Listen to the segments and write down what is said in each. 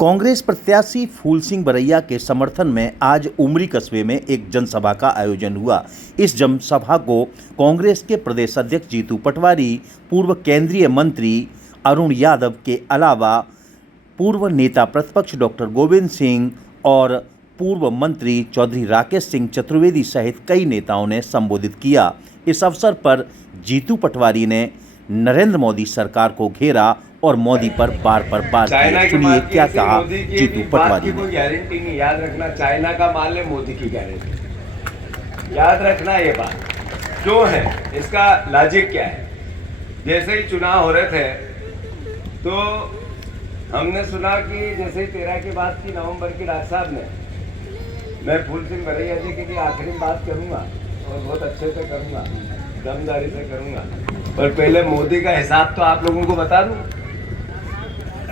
कांग्रेस प्रत्याशी फूल सिंह बरैया के समर्थन में आज उमरी कस्बे में एक जनसभा का आयोजन हुआ। इस जनसभा को कांग्रेस के प्रदेश अध्यक्ष जीतू पटवारी, पूर्व केंद्रीय मंत्री अरुण यादव के अलावा पूर्व नेता प्रतिपक्ष डॉक्टर गोविंद सिंह और पूर्व मंत्री चौधरी राकेश सिंह चतुर्वेदी सहित कई नेताओं ने संबोधित किया। इस अवसर पर जीतू पटवारी ने नरेंद्र मोदी सरकार को घेरा और मोदी पर बार बात की। सुनिए क्या कहा जीतू पटवारी ने। गारंटी नहीं, याद रखना, चाइना का माल है, मोदी की गारंटी। याद रखना ये बात क्यों है, इसका लॉजिक क्या है। जैसे ही चुनाव हो रहे थे तो हमने सुना कि जैसे ही 13 की बात की नवंबर की डॉक्टर साहब ने, मैं फूल सिंह बरैया जी की आखिरी बात करूंगा और बहुत अच्छे से करूंगा, दमदारी से करूंगा, पर पहले मोदी का हिसाब तो आप लोगों को बता दूं।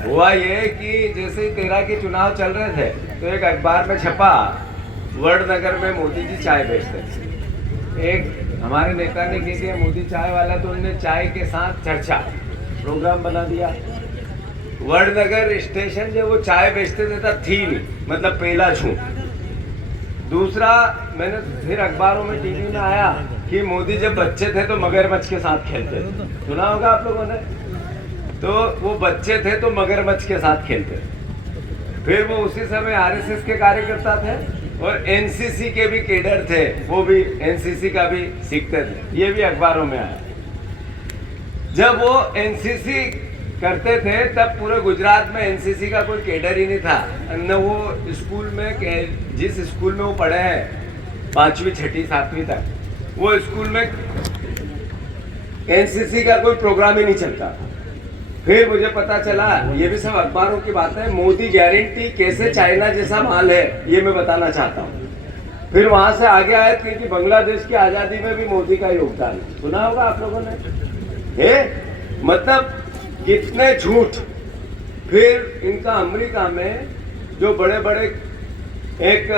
हुआ ये कि जैसे ही 13 के चुनाव चल रहे थे तो एक अखबार में छपा, वडनगर में मोदी जी चाय बेचते थे। एक हमारे नेता ने कह दिया मोदी चाय वाला, तो उन्होंने चाय के साथ चर्चा प्रोग्राम बना दिया। वडनगर स्टेशन जो वो चाय बेचते थे तब थी नहीं, मतलब पहला झूठ। दूसरा, मैंने फिर अखबारों में, टीवी में आया कि मोदी जब बच्चे थे तो मगरमच्छ के साथ खेलते थे। सुना होगा आप लोगों ने। तो वो बच्चे थे तो मगरमच्छ के साथ खेलते थे। फिर वो उसी समय आरएसएस के कार्यकर्ता थे और एनसीसी के भी कैडर थे, वो भी एनसीसी का भी सीखते थे। ये भी अखबारों में आया। जब वो एनसीसी करते थे तब पूरे गुजरात में एनसीसी का कोई कैडर ही नहीं था। न वो स्कूल में, जिस स्कूल में वो पढ़े हैं 5वीं 6वीं 7वीं तक, वो स्कूल में एनसीसी का कोई प्रोग्राम ही नहीं चलता। फिर मुझे पता चला, ये भी सब अखबारों की बात है, मोदी गारंटी कैसे चाइना जैसा माल है ये मैं बताना चाहता हूँ। फिर वहां से आगे आया क्योंकि बांग्लादेश की आजादी में भी मोदी का योगदान सुना होगा आप लोगों ने। मतलब कितने झूठ। फिर इनका अमेरिका में जो बड़े बड़े एक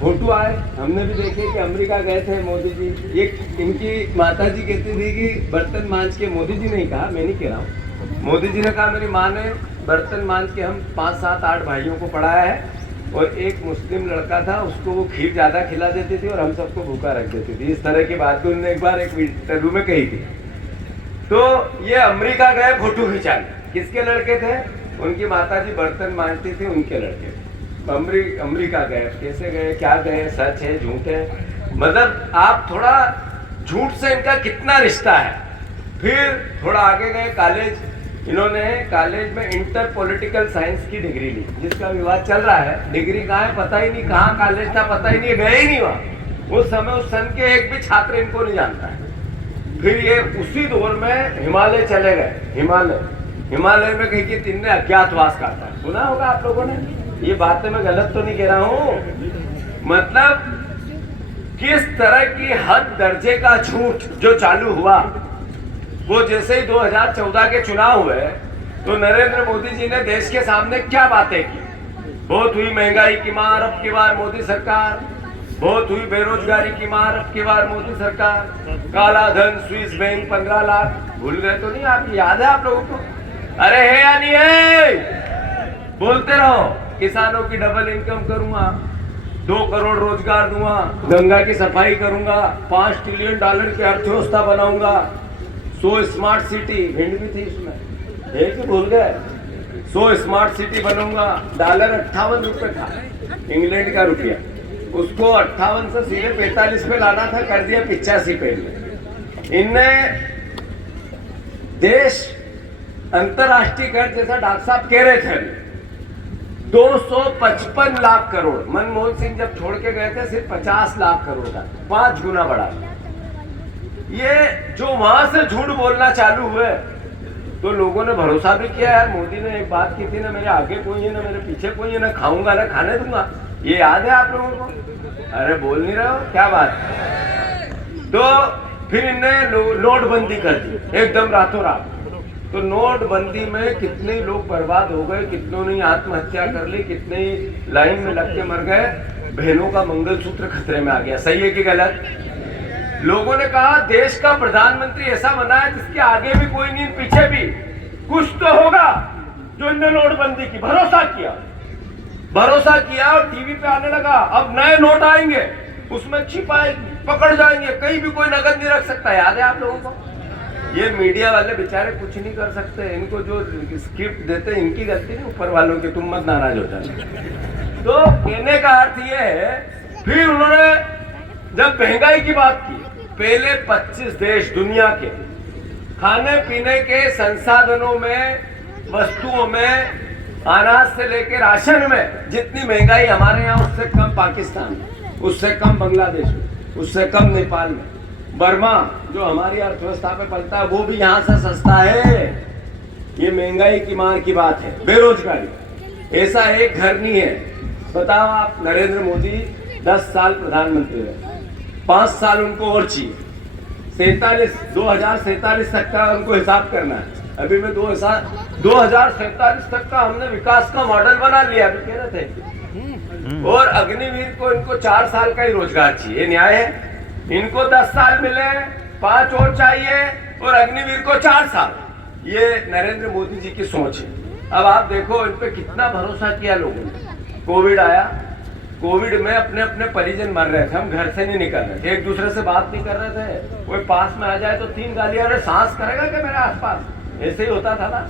फोटो आए, हमने भी देखे कि अमेरिका गए थे मोदी जी। ये इनकी माता जी कहती थी कि बर्तन मांज के, मोदी जी नहीं कहा, मैं नहीं कह रहा हूँ, मोदी जी ने कहा मेरी माँ ने बर्तन मांज के हम 5 7 8 भाइयों को पढ़ाया है और एक मुस्लिम लड़का था उसको वो खीर ज्यादा खिला देती थी और हम सबको भूखा रख देती थी। इस तरह की बात उन्होंने एक बार एक इंटरव्यू में कही थी। तो ये अमेरिका गए फोटो खिंचाने। किसके लड़के थे? उनकी माताजी बर्तन मांजती थी, उनके लड़के। अमेरिका गए। कैसे गए, क्या गए, सच है झूठ है, मतलब आप थोड़ा झूठ से इनका कितना रिश्ता है। फिर थोड़ा आगे गए कॉलेज, इन्होंने कॉलेज में इंटर पॉलिटिकल साइंस की डिग्री ली, जिसका विवाद चल रहा है। डिग्री कहाँ है पता ही नहीं, कहाँ कॉलेज था पता ही नहीं, गए ही नहीं वहाँ। उस समय उस सन के एक भी छात्र इनको नहीं जानता है। फिर ये उसी दौर में हिमालय चले गए। हिमालय में कहीं की 3 ने अज्ञातवास काटा, सुना होगा आप लोगों ने। ये बातें मैं गलत तो नहीं कह रहा हूँ। मतलब किस तरह की हद दर्जे का झूठ जो चालू हुआ। वो जैसे ही 2014 के चुनाव हुए तो नरेंद्र मोदी जी ने देश के सामने क्या बातें की। बहुत हुई महंगाई की मार, अब की बार मोदी सरकार। बहुत हुई बेरोजगारी की मार, अब की बार मोदी सरकार। काला धन, स्विस बैंक 15 लाख, भूल गए तो नहीं आप? याद है आप लोगों को? अरे है या नहीं है? बोलते रहो। किसानों की डबल इनकम करूंगा, 2 करोड़ रोजगार दूंगा, गंगा की सफाई करूंगा, $5 ट्रिलियन की अर्थव्यवस्था बनाऊंगा, 100 स्मार्ट सिटी, हिंद भी थी इसमें, एक भूल गए। 100 स्मार्ट सिटी बनूंगा। डॉलर 58 रुपए था, इंग्लैंड का रुपया। उसको 58 से सीधे 45 पे लाना था, कर दिया 85 पे। इनने देश अंतरराष्ट्रीय कर्ज, जैसा डॉक्टर साहब कह रहे थे, 255 लाख करोड़। मनमोहन सिंह जब छोड़ के गए थे सिर्फ 50 लाख करोड़ का, 5 गुना बढ़ा। ये जो वहां से झूठ बोलना चालू हुए तो लोगों ने भरोसा भी किया। यार मोदी ने एक बात की थी ना, मेरे आगे कोई है ना मेरे पीछे कोई है, ना खाऊंगा ना खाने दूंगा। ये याद है आप लोगों को? अरे बोल नहीं रहे हो, क्या बात। तो फिर इनने नोटबंदी कर दी एकदम रातों रात। तो नोटबंदी में कितने लोग बर्बाद हो गए, कितनों ने आत्महत्या कर ली, कितने लाइन में लग के मर गए। बहनों का मंगलसूत्र खतरे में आ गया। सही है कि गलत? लोगों ने कहा देश का प्रधानमंत्री ऐसा बना है जिसके आगे भी कोई नहीं, पीछे भी कुछ तो होगा। जो इनने नोटबंदी की, भरोसा किया और टीवी पे आने लगा। अब नए नोट आएंगे, उसमें छिपाएगी, पकड़ जाएंगे, कहीं भी कोई नगद नहीं रख सकता। याद है आप लोगों को? ये मीडिया वाले बेचारे कुछ नहीं कर सकते, इनको जो स्क्रिप्ट देते हैं इनकी गलती नहीं, ऊपर वालों की। तुम मत नाराज हो जाना। तो कहने का अर्थ ये है, फिर उन्होंने जब महंगाई की बात की, पहले 25 देश दुनिया के खाने पीने के संसाधनों में, वस्तुओं में, अनाज से लेकर राशन में जितनी महंगाई हमारे यहाँ, उससे कम पाकिस्तान में, उससे कम बांग्लादेश में, उससे कम नेपाल में। बर्मा जो हमारी अर्थव्यवस्था पे पलता है, वो भी यहाँ से सस्ता है। ये महंगाई की मार की बात है। बेरोजगारी, ऐसा एक घर नहीं है। बताओ आप, नरेंद्र मोदी 10 साल प्रधानमंत्री रहे, 5 साल उनको और चाहिए। 2047 तक का उनको हिसाब करना है। अभी मैं 2047 तक का हमने विकास का मॉडल बना लिया, अभी कह रहे थे। और अग्निवीर को इनको 4 साल का ही रोजगार चाहिए। न्याय है? इनको 10 साल मिले, 5 और चाहिए, और अग्निवीर को 4 साल। ये नरेंद्र मोदी जी की सोच है। अब आप देखो, इन पे कितना भरोसा किया लोगों ने। कोविड आया, कोविड में अपने अपने परिजन मर रहे थे, हम घर से नहीं निकल रहे थे, एक दूसरे से बात नहीं कर रहे थे। कोई पास में आ जाए तो 3 गालियां, अरे सांस करेगा क्या मेरे आसपास? ऐसे ही होता था ना।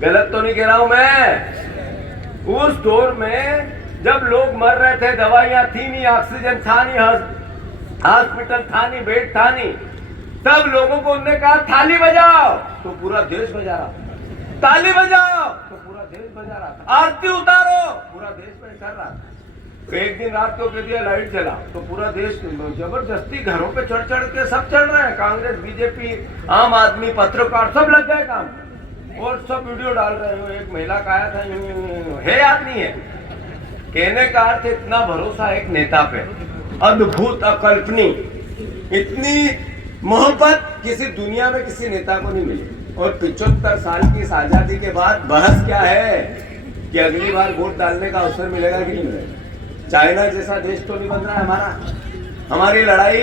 गलत तो नहीं कह रहा हूं मैं। उस दौर में जब लोग मर रहे थे, दवाइयां थी नहीं, ऑक्सीजन था नहीं, हॉस्पिटल था नहीं, बेड था नहीं, तब लोगों को उन्होंने कहा थाली बजाओ, तो पूरा देश बजा रहा था। ताली बजाओ, तो पूरा देश बजा रहा था। आरती उतारो, पूरा देश में कर रहा था। तो एक दिन रात को कह दिया लाइट जला, तो पूरा देश जबरदस्ती घरों पे चढ़ के सब चल रहे हैं। कांग्रेस, बीजेपी, आम आदमी, पत्रकार सब लग गए काम, और सब वीडियो डाल रहे हो। एक महिला का आया था, है याद नहीं है? कहने का अर्थ इतना भरोसा एक नेता पे, अद्भुत, अकल्पनीय, इतनी मोहब्बत किसी दुनिया में किसी नेता को नहीं मिली। और 75 साल की इस आजादी के बाद बहस क्या है कि अगली बार वोट डालने का अवसर मिलेगा कि नहीं मिलेगा। चाइना जैसा देश तो नहीं बन रहा है हमारा। हमारी लड़ाई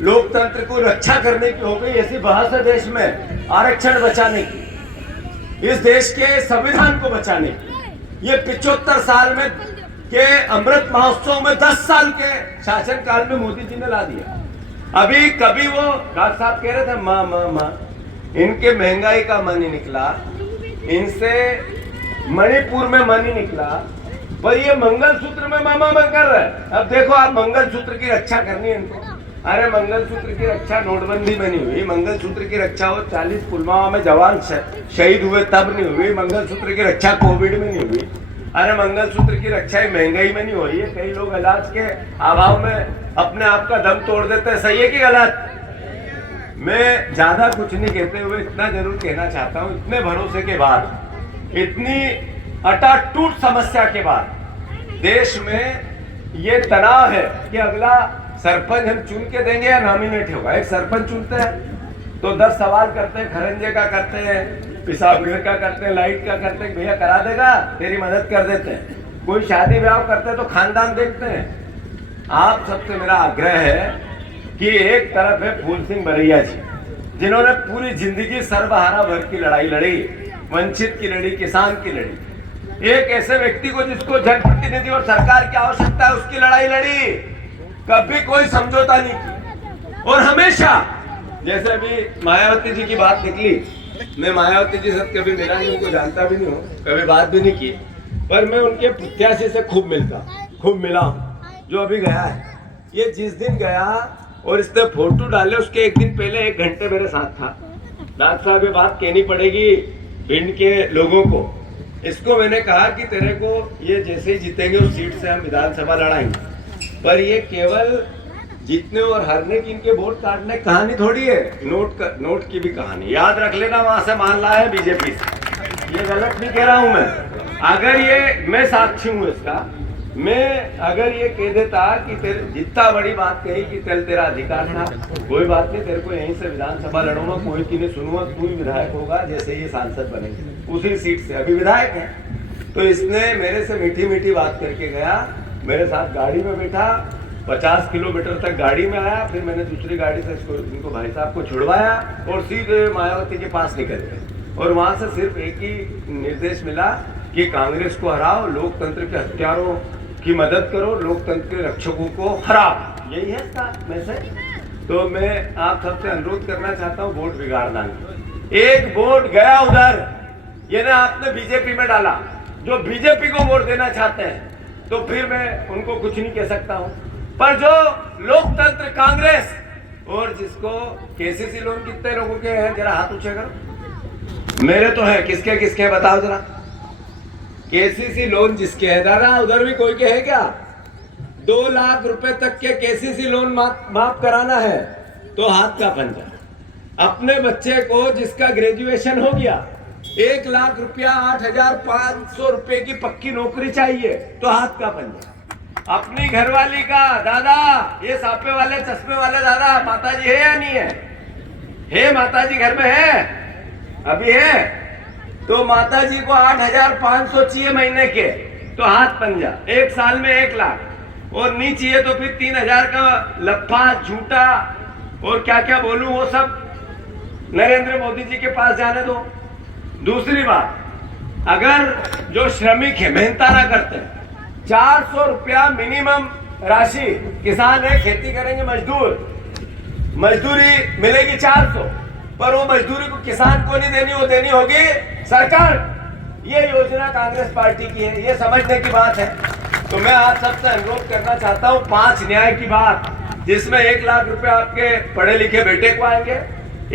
लोकतंत्र को रक्षा करने की हो गई, ऐसी बहस है देश में, आरक्षण बचाने की, इस देश के संविधान को बचाने की। ये 75 साल में के अमृत महोत्सव में 10 साल के शासनकाल में मोदी जी ने ला दिया। अभी कभी वो डॉक्टर साहब कह रहे थे माँ, इनके महंगाई का मन ही निकला, इनसे मणिपुर में मन ही निकला, पर ये मंगलसूत्र में मामा कर रहे हैं। अब देखो आप, मंगलसूत्र की रक्षा करनी है इनको। अरे मंगलसूत्र की रक्षा नोटबंदी में नहीं हुई, मंगलसूत्र की रक्षा वो 40 पुलवामा में जवान शहीद हुए तब नहीं हुई, मंगलसूत्र की रक्षा कोविड में नहीं हुई। अरे मंगलसूत्र की रक्षा महंगाई में नहीं हो रही है। कई लोग इलाज के अभाव में अपने आप का दम तोड़ देते हैं, सही है कि गलत? मैं ज्यादा कुछ नहीं कहते हुए इतना जरूर कहना चाहता हूँ, इतने भरोसे के बाद, इतनी अटाटूट समस्या के बाद देश में ये तनाव है कि अगला सरपंच हम चुन के देंगे या नॉमिनेट होगा। एक सरपंच चुनते हैं तो 10 सवाल करते हैं, खरंजे का करते हैं, पेशाब घर का करते हैं, लाइट का करते हैं, भैया करा देगा, तेरी मदद कर देते हैं। कोई शादी ब्याह करते हैं तो खानदान देखते हैं। आप सबसे मेरा आग्रह है कि एक तरफ है फूल सिंह बरैया जी, जिन्होंने पूरी जिंदगी सर्वहारा वर्ग की लड़ाई लड़ी, वंचित की लड़ी, किसान की लड़ी। एक ऐसे व्यक्ति को जिसको जनप्रतिनिधि और सरकार की आवश्यकता है, उसकी लड़ाई लड़ी, कभी कोई समझौता नहीं की। और हमेशा, जैसे अभी मायावती जी की बात निकली, मैं मायावती जी से कभी मिला नहीं, उनको जानता भी नहीं हूँ, कभी बात भी नहीं की, पर मैं उनके प्रत्याशी से खूब मिला हूँ जो अभी गया है। ये जिस दिन गया और इसने फोटो डाले, उसके एक दिन पहले 1 घंटे मेरे साथ था। डॉक्टर साहब ये बात कहनी पड़ेगी भिंड के लोगों को। इसको मैंने कहा कि तेरे को ये जैसे ही जीतेंगे उस सीट से हम विधानसभा लड़ाएंगे, पर ये केवल जीतने और हारने की, इनके वोट काटने की कहानी थोड़ी है, नोट की भी कहानी। याद रख लेना, वहां से मान लाया है बीजेपी से। ये गलत नहीं कह रहा हूं मैं। अगर ये, मैं साक्षी हूं इसका, मैं अगर ये कह देता कि तेरे जितना बड़ी बात कही कि तेरा अधिकार था, कोई बात नहीं, तेरे को यहीं से विधानसभा लड़ूंगा, कोई की नहीं सुनूंगा, तू ही विधायक होगा, जैसे ये सांसद बनेंगे उसी सीट से, अभी विधायक है। तो इसने मेरे से मीठी मीठी बात करके गया, मेरे साथ गाड़ी में बैठा, 50 किलोमीटर तक गाड़ी में आया, फिर मैंने दूसरी गाड़ी से इनको भाई साहब को छुड़वाया और सीधे मायावती के पास निकल गए। और वहां से सिर्फ एक ही निर्देश मिला कि कांग्रेस को हराओ, लोकतंत्र के हत्यारों की मदद करो, लोकतंत्र के रक्षकों को हराओ। यही है इसका मैसेज। तो मैं आप सबसे अनुरोध करना चाहता हूँ, वोट बिगाड़ना नहीं। एक वोट गया उधर, ये ना आपने बीजेपी में डाला, जो बीजेपी को वोट देना चाहते हैं तो फिर मैं उनको कुछ नहीं कह सकता हूँ, पर जो लोकतंत्र कांग्रेस और जिसको केसीसी लोन कितने लोगों के हैं, जरा हाथ ऊंचे करो। मेरे तो है, किसके किसके हैं बताओ जरा। केसीसी लोन जिसके है दादा, उधर भी कोई के है क्या? 2 लाख रुपए तक के केसीसी लोन माफ कराना है तो हाथ का पंजा। अपने बच्चे को जिसका ग्रेजुएशन हो गया, 1 लाख रुपया 8,500 रुपए की पक्की नौकरी चाहिए तो हाथ का पंजा। अपनी घरवाली का दादा, ये सापे वाले चश्मे वाले दादा, माताजी है या नहीं है? है माताजी घर में है? अभी है? तो माताजी को 8,500 चाहिए महीने के तो हाथ पंजा। 1 साल में 1 लाख, और नहीं चाहिए तो फिर 3,000 का लफा झूठा और क्या क्या बोलूं वो सब नरेंद्र मोदी जी के पास जाने दो। दूसरी बात, अगर जो श्रमिक है, मेहनताना करते हैं, 400 रुपया मिनिमम राशि, किसान है, खेती करेंगे, मजदूरी मिलेगी 400, पर वो मजदूरी को किसान को नहीं देनी, वो देनी होगी सरकार। ये योजना कांग्रेस पार्टी की है, ये समझने की बात है। तो मैं आप सबसे अनुरोध करना चाहता हूँ, 5 न्याय की बात, जिसमें 1 लाख रुपए आपके पढ़े लिखे बेटे को आएंगे,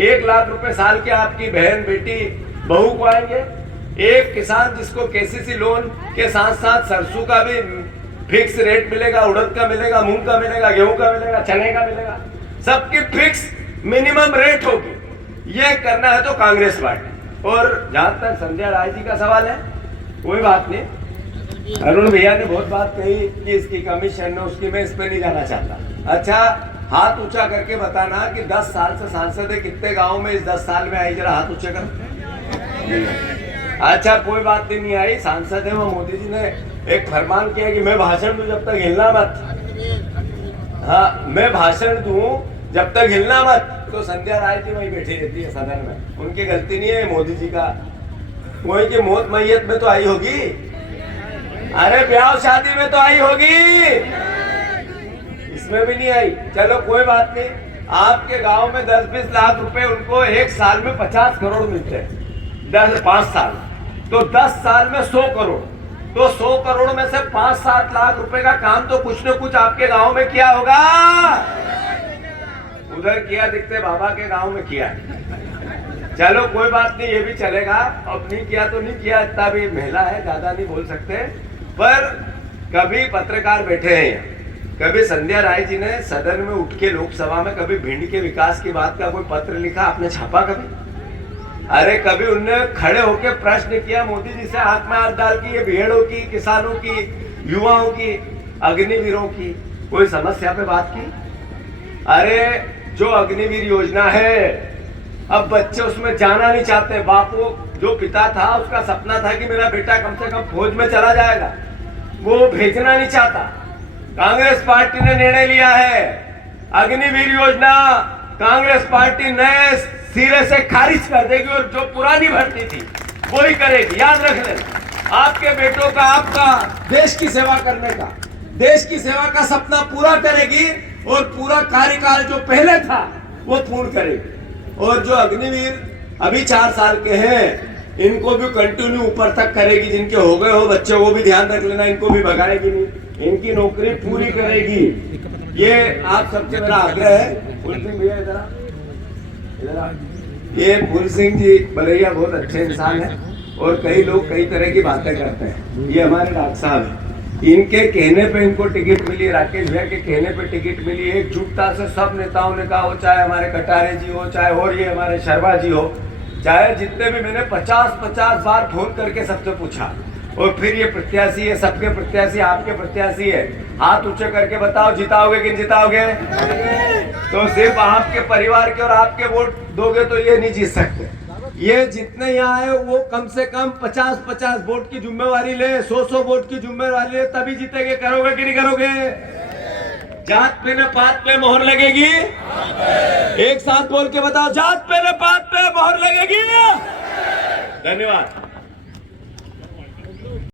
1 लाख रुपए साल के आपकी बहन बेटी बहू को आएंगे, एक किसान जिसको केसीसी लोन के साथ साथ सरसों का भी फिक्स रेट मिलेगा, उड़द का मिलेगा, मूंग का मिलेगा, गेहूं का मिलेगा, चने का मिलेगा, सबकी फिक्स मिनिमम रेट होगी। ये करना है तो कांग्रेस पार्टी। और जहां तक संजय राय जी का सवाल है, कोई बात नहीं, अरुण भैया ने बहुत बात कही कि इसकी कमीशन है उसकी, मैं इस पे नहीं जाना चाहता। अच्छा, हाथ ऊंचा करके बताना कि 10 साल से सांसद है, कितने गाँव में इस 10 साल में आई, जरा हाथ ऊंचे कर। अच्छा, कोई बात नहीं आई, सांसद है वो। मोदी जी ने एक फरमान किया कि मैं भाषण दूं जब तक हिलना मत। हाँ, मैं भाषण दूं जब तक हिलना मत। तो संध्या राय जी वहीं बैठी रहती है सदन में, उनकी गलती नहीं है, मोदी जी का। कोई की मौत मैयत में तो आई होगी, अरे ब्याह शादी में तो आई होगी, इसमें भी नहीं आई। चलो कोई बात नहीं, आपके गांव में 10-20 लाख रुपए उनको 1 साल में 50 करोड़ मिलते हैं, 5 साल, तो 10 साल में 100 करोड़, तो 100 करोड़ में से 5-7 लाख रुपए का काम तो कुछ न कुछ आपके गांव में किया होगा। उधर किया दिखते बाबा के गांव में किया। चलो कोई बात नहीं, ये भी चलेगा। अब नहीं किया तो नहीं किया, इतना भी महिला है, ज्यादा नहीं बोल सकते। पर कभी पत्रकार बैठे हैं, कभी संध्या राय जी ने सदन में उठ के लोकसभा में कभी भिंड के विकास की बात का कोई पत्र लिखा, आपने छापा कभी? अरे कभी उनने खड़े होकर प्रश्न किया मोदी जी से, आंख में हाथ डाल के, ये भेड़ों की, किसानों की, युवाओं की, अग्निवीरों की कोई समस्या पे बात की? अरे जो अग्निवीर योजना है, अब बच्चे उसमें जाना नहीं चाहते। बापू जो पिता था उसका सपना था कि मेरा बेटा कम से कम फौज में चला जाएगा, वो भेजना नहीं चाहता। कांग्रेस पार्टी ने निर्णय लिया है, अग्निवीर योजना कांग्रेस पार्टी नए सिरे से खारिज कर देगी और जो पुरानी भर्ती थी वही करेगी। याद रख लेना, आपके बेटों का, आपका देश की सेवा करने का, देश की सेवा का सपना पूरा करेगी और पूरा कार्यकाल जो पहले था वो पूर्ण करेगी। और जो अग्निवीर अभी 4 साल के हैं, इनको भी कंटिन्यू ऊपर तक करेगी। जिनके हो गए हो बच्चे वो भी ध्यान रख लेना, इनको भी भगाएगी नहीं, इनकी नौकरी पूरी करेगी। ये आप सबसे मेरा आग्रह है। फूल सिंह भैया इधर, ये फूल सिंह जी बलैया बहुत अच्छे इंसान है और कई लोग कई तरह की बातें करते हैं। ये हमारे राज साहब है, इनके कहने पे इनको टिकट मिली, राकेश भैया के कहने पे टिकट मिली। एकजुटता से सब नेताओं ने कहा, हो चाहे हमारे कटारे जी हो, चाहे और ये हमारे शर्मा जी हो, चाहे जितने भी, मैंने 50 बार फोन करके सबसे पूछा। और फिर ये प्रत्याशी है, सबके प्रत्याशी, आपके प्रत्याशी है, हाथ ऊंचे करके बताओ जिताओगे कि नहीं जिताओगे? तो सिर्फ आपके परिवार के और आपके वोट दोगे तो ये नहीं जीत सकते। ये जितने यहाँ आए वो कम से कम 50-50 वोट की जिम्मेवारी ले, 100 वोट की जिम्मेवारी ले, तभी जीतेंगे। करोगे कि नहीं करोगे? जात पे न पात पे मोहर लगेगी। एक साथ बोल के बताओ, जात पे न पात पे मोहर लगेगी। धन्यवाद।